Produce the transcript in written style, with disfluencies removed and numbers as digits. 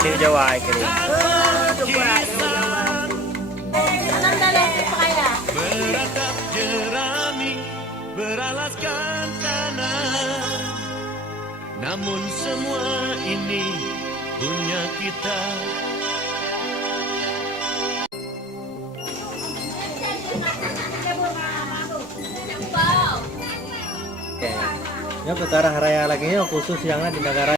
Di Jawa kiri. Beratap jerami beralaskan tanah, namun semua ini punya kita. Ya ke arah raya lagi ya khusus yang di negara